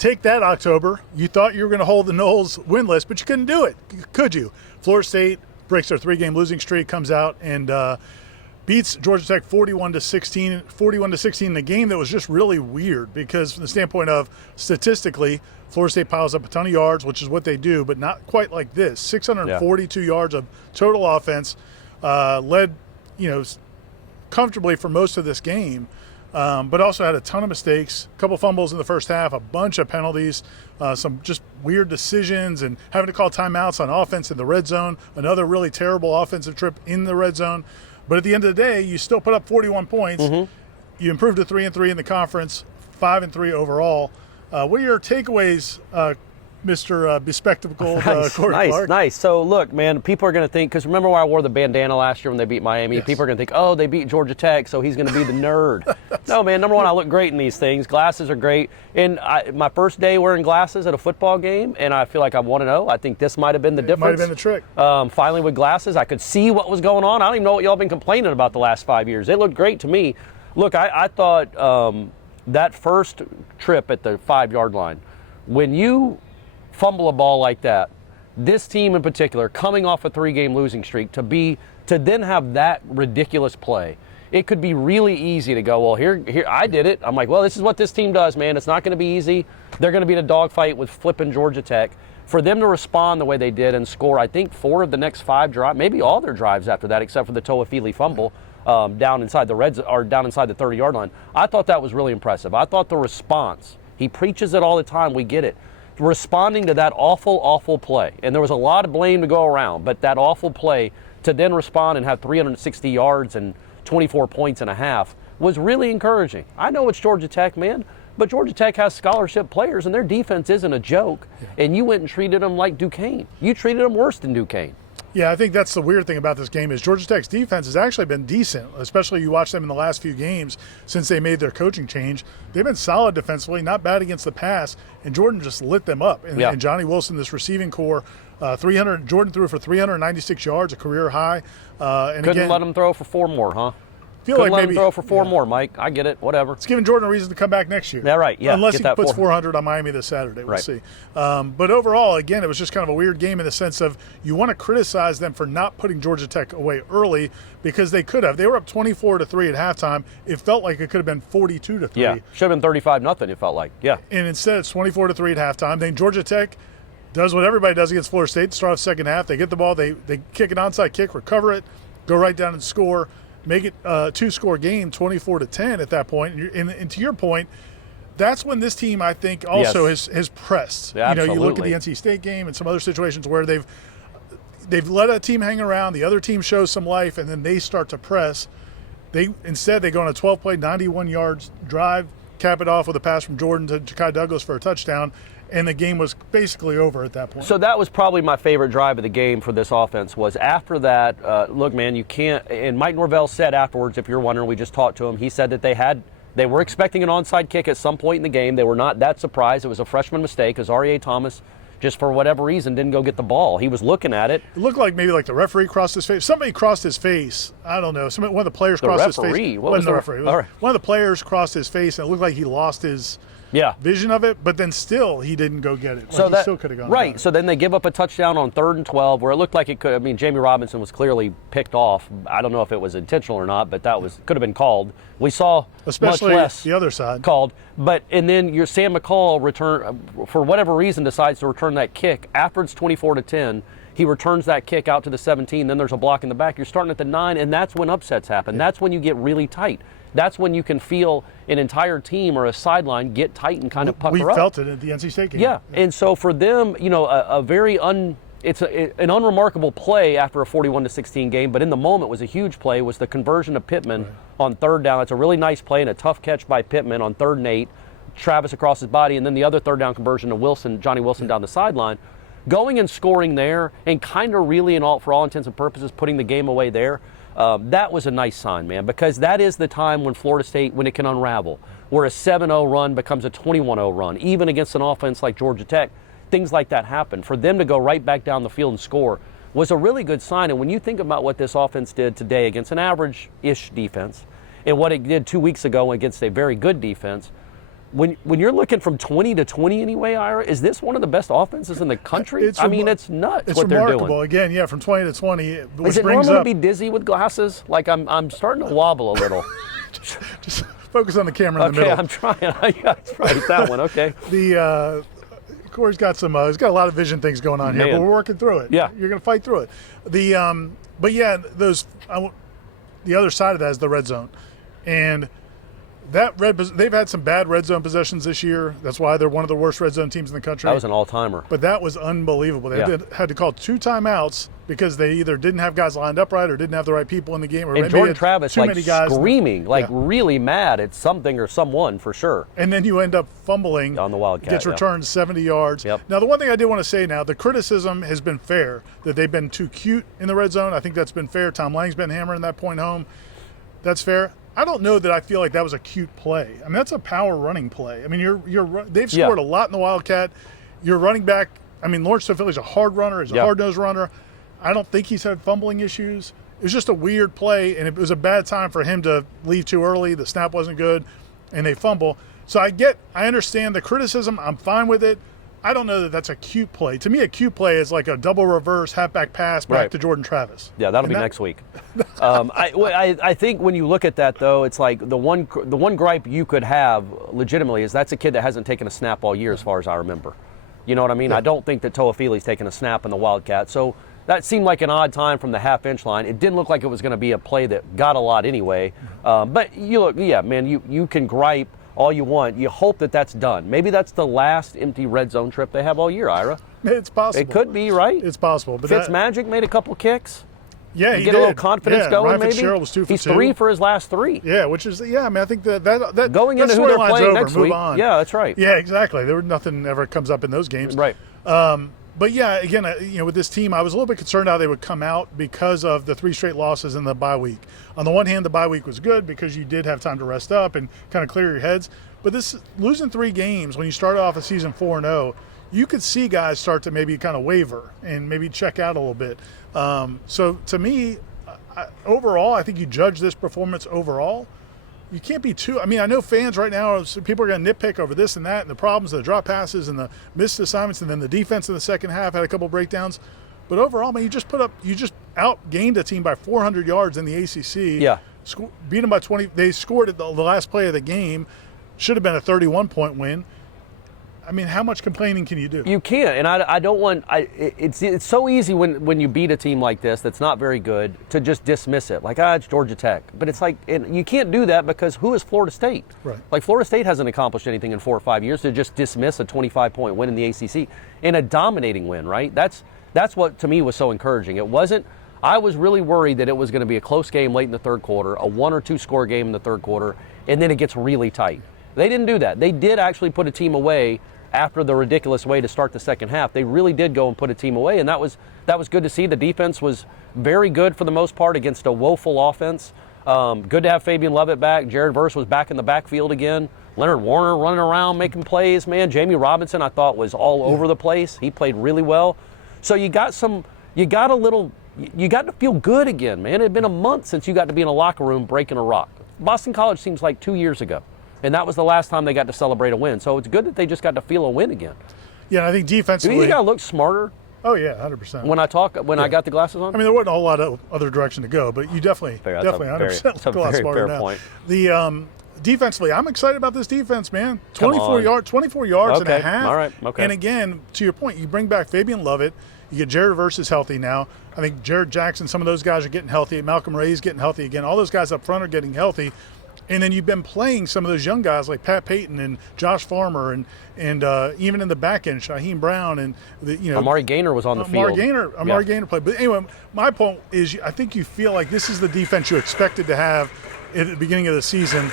take that, October. You thought you were going to hold the Noles winless, but you couldn't do it, could you? Florida State breaks their 3-game losing streak, comes out and beats Georgia Tech 41-16. 41-16 in the game that was just really weird because from the standpoint of statistically, Florida State piles up a ton of yards, which is what they do, but not quite like this. 642 yards of total offense, led, comfortably for most of this game, but also had a ton of mistakes, a couple fumbles in the first half, a bunch of penalties, some just weird decisions, and having to call timeouts on offense in the red zone, another really terrible offensive trip in the red zone. But at the end of the day, you still put up 41 points. Mm-hmm. You improved to 3-3 in the conference, 5-3 overall. What are your takeaways, Mr. Bespectacled Corey Clark? Nice. So, look, man, people are going to think, because remember where I wore the bandana last year when they beat Miami? Yes. People are going to think, oh, they beat Georgia Tech, so he's going to be the nerd. No, man, number one, I look great in these things. Glasses are great. And my first day wearing glasses at a football game, and I feel like I'm 1-0. I think this might have been the difference. Might have been the trick. Finally, with glasses, I could see what was going on. I don't even know what y'all been complaining about the last 5 years. It looked great to me. Look, I thought that first trip at the 5-yard line, when you fumble a ball like that, this team in particular, coming off a 3-game losing streak, to then have that ridiculous play, it could be really easy to go, well, here I did it. I'm like, well, this is what this team does, man. It's not going to be easy. They're going to be in a dogfight with flipping Georgia Tech. For them to respond the way they did and score, I think, 4 of the next 5 drives, maybe all their drives after that, except for the Toafili fumble down inside the 30-yard line. I thought that was really impressive. I thought the response, he preaches it all the time, we get it. Responding to that awful play, and there was a lot of blame to go around, but that awful play to then respond and have 360 yards and 24 points and a half was really encouraging. I know it's Georgia Tech, man, but Georgia Tech has scholarship players, and their defense isn't a joke, and you went and treated them like Duquesne. You treated them worse than Duquesne. Yeah, I think that's the weird thing about this game is Georgia Tech's defense has actually been decent, especially you watch them in the last few games since they made their coaching change. They've been solid defensively, not bad against the pass, and Jordan just lit them up. And Johnny Wilson, this receiving core, Jordan threw for 396 yards, a career high. And Couldn't let him throw for 4 more, huh? Couldn't let him throw for 4 more, Mike. I get it, whatever. It's giving Jordan a reason to come back next year. Yeah, right. Yeah, unless he puts 400 on Miami this Saturday. We'll see. But overall, again, it was just kind of a weird game in the sense of you want to criticize them for not putting Georgia Tech away early because they could have. They were up 24-3 at halftime. It felt like it could have been 42-3. Yeah, should have been 35-0, it felt like. Yeah. And instead it's 24-3 at halftime. Then Georgia Tech does what everybody does against Florida State, start off second half. They get the ball, they kick an onside kick, recover it, go right down and score. Make it a 2-score game, 24-10 at that point. And to your point, that's when this team, I think, also has pressed. Yeah, you look at the NC State game and some other situations where they've let a team hang around, the other team shows some life, and then they start to press. Instead, they go on a 12-play, 91-yard drive, cap it off with a pass from Jordan to Ja'Kai Douglas for a touchdown. And the game was basically over at that point. So that was probably my favorite drive of the game for this offense was after that, look, man, you can't, and Mike Norvell said afterwards, if you're wondering, we just talked to him, he said that they were expecting an onside kick at some point in the game. They were not that surprised. It was a freshman mistake because R.E.A. Thomas, just for whatever reason, didn't go get the ball. He was looking at it. It looked like maybe like the referee crossed his face. Somebody crossed his face. I don't know. One of the players crossed his face. What was the referee? One of the players crossed his face, and it looked like he lost his vision of it, but then still he didn't go get it. He still could have gone. Right. So then they give up a touchdown on 3rd and 12 where it looked like it could. I mean, Jamie Robinson was clearly picked off. I don't know if it was intentional or not, but that could have been called. We saw especially much less the other side called. And then your Sam McCall for whatever reason decides to return that kick after it's 24-10. He returns that kick out to the 17. Then there's a block in the back. You're starting at the 9, and that's when upsets happen. Yeah. That's when you get really tight. That's when you can feel an entire team or a sideline get tight and kind of pucker up. We felt it at the NC State game. Yeah, and so for them, a very an unremarkable play after a 41-16 game, but in the moment was a huge play, was the conversion of Pittman on 3rd down. It's a really nice play and a tough catch by Pittman on 3rd and 8. Travis across his body, and then the other 3rd down conversion to Johnny Wilson down the sideline. Going and scoring there and kind of really, for all intents and purposes, putting the game away there, that was a nice sign, man, because that is the time when Florida State, when it can unravel, where a 7-0 run becomes a 21-0 run, even against an offense like Georgia Tech. Things like that happen. For them to go right back down the field and score was a really good sign. And when you think about what this offense did today against an average-ish defense and what it did 2 weeks ago against a very good defense, when you're looking from 20 to 20 anyway, Ira, is this one of the best offenses in the country? It's it's nuts it's what they're remarkable. doing. Again, yeah, from 20 to 20. Which Is it brings normal up, to be dizzy with glasses? Like I'm starting to wobble a little. just focus on the camera in the Okay, middle. I'm trying. That's right, that one. Okay. Corey's got some. He's got a lot of vision things going on here, Man. but we're working through it. Yeah. You're going to fight through it. But yeah, the other side of that is the red zone, and they've had some bad red zone possessions this year. That's why they're one of the worst red zone teams in the country. That was an all-timer. But that was unbelievable. They Yeah. had to call 2 timeouts because they either didn't have guys lined up right or didn't have the right people in the game. Or And maybe Jordan had Travis too like many guys screaming, like Yeah. really mad at something or someone for sure. And then you end up fumbling On the Wildcat, Gets yeah. returned 70 yards. Yep. Now, the one thing I did want to say now, the criticism has been fair, that they've been too cute in the red zone. I think that's been fair. Tom Lang's been hammering that point home. That's fair. I don't know that I feel like that was a cute play. I mean, that's a power running play. I mean, they've scored a lot in the Wildcat. Your running back, I mean, Lawrence Philly's a hard runner. He's a hard-nosed runner. I don't think he's had fumbling issues. It was just a weird play, and it was a bad time for him to leave too early. The snap wasn't good, and they fumble. So I understand the criticism. I'm fine with it. I don't know that that's a cute play. To me, a cute play is like a double reverse halfback pass back to Jordan Travis. Yeah, that'll be next week. I think when you look at that, though, it's like the one gripe you could have legitimately is that's a kid that hasn't taken a snap all year as far as I remember. You know what I mean? Yeah. I don't think that Toafili's taken a snap in the Wildcat. So that seemed like an odd time from the half-inch line. It didn't look like it was going to be a play that got a lot anyway. But you can gripe all you want. You hope that that's done. Maybe that's the last empty red zone trip they have all year, Ira. It's possible. It could be, right? It's possible. But Fitzmagic made a couple kicks. Yeah, he get did. a little confidence going, Ryan maybe. Fitzgerald was 2 for He's 2. 3 for his last 3. Yeah, which is I mean, I think that Going that into who they're storyline's playing over. next Move week. on. Yeah, that's right. Yeah, exactly. Nothing ever comes up in those games. Right. But yeah, again, with this team, I was a little bit concerned how they would come out because of the 3 straight losses in the bye week. On the one hand, the bye week was good because you did have time to rest up and kind of clear your heads. But losing 3 games when you start off a season 4-0, you could see guys start to maybe kind of waver and maybe check out a little bit. So to me, overall, I think you judge this performance overall. You can't be too – I mean, I know fans right now, people are going to nitpick over this and that and the problems, the drop passes and the missed assignments, and then the defense in the second half had a couple breakdowns. But overall, man, you just outgained a team by 400 yards in the ACC. Yeah. Beat them by 20. They scored at the last play of the game. Should have been a 31-point win. I mean, how much complaining can you do? You can't, and I don't want. It's so easy when you beat a team like this that's not very good to just dismiss it, like it's Georgia Tech. But it's like you can't do that because who is Florida State? Right. Like Florida State hasn't accomplished anything in 4 or 5 years to just dismiss a 25-point win in the ACC and a dominating win. Right. That's what to me was so encouraging. It wasn't. I was really worried that it was going to be a close game late in the third quarter, a 1 or 2 score game in the third quarter, and then it gets really tight. They didn't do that. They did actually put a team away. After the ridiculous way to start the second half, they really did go and put a team away, and that was good to see. The defense was very good for the most part against a woeful offense. Good to have Fabian Lovett back. Jared Verse was back in the backfield again. Leonard Warner running around making plays, man. Jamie Robinson I thought was all over the place. He played really well. So you got to feel good again, man. It had been a month since you got to be in a locker room breaking a rock. Boston College seems like 2 years ago. And that was the last time they got to celebrate a win. So it's good that they just got to feel a win again. Yeah, and I think defensively. Do you think I look smarter? Oh, yeah, 100%. When I got the glasses on? I mean, there wasn't a whole lot of other direction to go, but you definitely 100% look a lot smarter now. Point. The defensively, I'm excited about this defense, man. 24 yards and a half. All right. Okay. And again, to your point, you bring back Fabian Lovett. You get Jared Verse is healthy now. I think Jared Jackson, some of those guys are getting healthy. Malcolm Ray's getting healthy again. All those guys up front are getting healthy. And then you've been playing some of those young guys like Pat Payton and Josh Farmer and even in the back end, Shaheem Brown and Amari Gaynor was on the field. Amari Gaynor played. But anyway, my point is I think you feel like this is the defense you expected to have at the beginning of the season,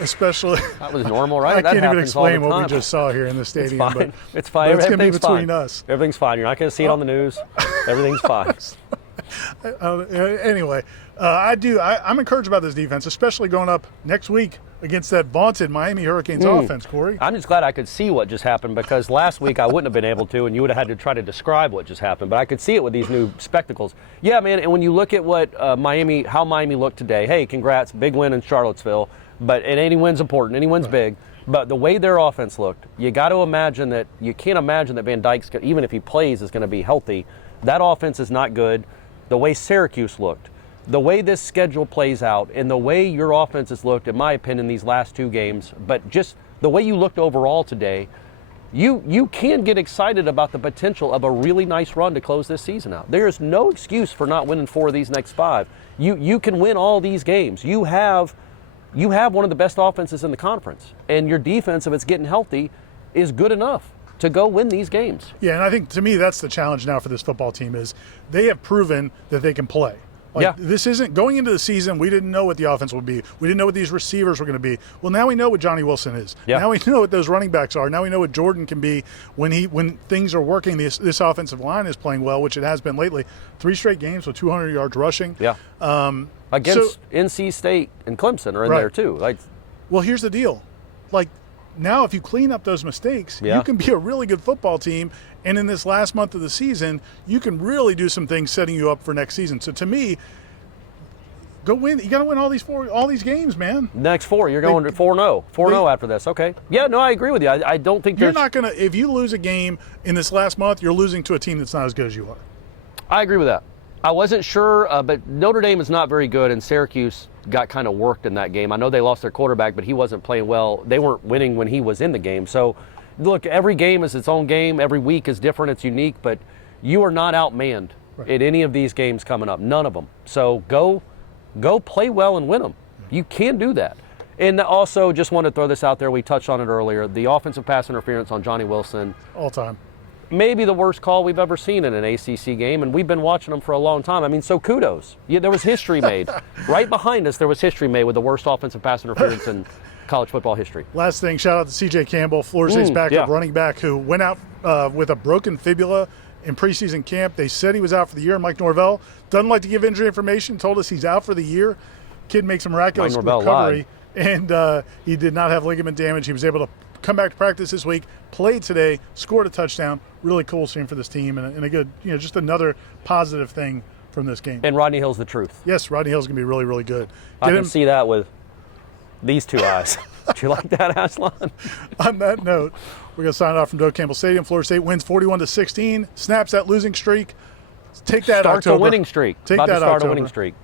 especially. That was normal, right? I can't even explain what what we just saw here in the stadium. It's fine. But it's fine. But it's going to be Everything's between fine. us. Everything's fine. You're not going to see it on the news. Everything's fine. Anyway, I'm encouraged about this defense, especially going up next week against that vaunted Miami Hurricanes offense, Corey. I'm just glad I could see what just happened because last week I wouldn't have been able to, and you would have had to try to describe what just happened. But I could see it with these new spectacles. Yeah, man. And when you look at what how Miami looked today, hey, congrats, big win in Charlottesville. But any win's important. Any win's big. But the way their offense looked, you got to imagine that you can't imagine that Van Dyke's, even if he plays, is going to be healthy. That offense is not good. The way Syracuse looked, the way this schedule plays out, and the way your offense has looked, in my opinion, these last 2 games, but just the way you looked overall today, you can get excited about the potential of a really nice run to close this season out. There is no excuse for not winning 4 of these next 5. You can win all these games. You have one of the best offenses in the conference, and your defense, if it's getting healthy, is good enough to go win these games. Yeah, and I think to me that's the challenge now for this football team is they have proven that they can play. This isn't going into the season. We didn't know what the offense would be. We didn't know what these receivers were going to be. Well, now we know what Johnny Wilson is. Yeah. Now we know what those running backs are. Now we know what Jordan can be when things are working. This offensive line is playing well, which it has been lately. 3 straight games with 200 yards rushing. Yeah. Against NC State and Clemson are in there too. Well, here's the deal. Now if you clean up those mistakes, you can be a really good football team. And in this last month of the season, you can really do some things setting you up for next season. So to me, go win. You got to win all these games, man. Next 4, you're going to 4-0. 4-0 after this. Okay. Yeah, no, I agree with you. I don't think you're not going to – if you lose a game in this last month, you're losing to a team that's not as good as you are. I agree with that. I wasn't sure, but Notre Dame is not very good, and Syracuse got kind of worked in that game. I know they lost their quarterback, but he wasn't playing well. They weren't winning when he was in the game. So, look, every game is its own game. Every week is different. It's unique, but you are not outmanned in any of these games coming up. None of them. So go play well and win them. You can do that. And also, just want to throw this out there. We touched on it earlier. The offensive pass interference on Johnny Wilson. All time. Maybe the worst call we've ever seen in an ACC game, and we've been watching them for a long time. I mean, so kudos. Yeah, there was history made. Right behind us, there was history made with the worst offensive pass interference in college football history. Last thing, shout out to C.J. Campbell, Florida State's backup running back, who went out with a broken fibula in preseason camp. They said he was out for the year. Mike Norvell doesn't like to give injury information, told us he's out for the year. Kid makes a miraculous recovery, and he did not have ligament damage. He was able to come back to practice this week, played today, scored a touchdown. Really cool scene for this team, and a good, just another positive thing from this game. And Rodney Hill's the truth. Yes, Rodney Hill's going to be really, really good. I can see that with these 2 eyes. Do you like that, Aslan? On that note, we're going to sign off from Doak Campbell Stadium. Florida State wins 41-16, snaps that losing streak. Take that, Starts October. a winning streak. Take About that, to start October. a winning streak.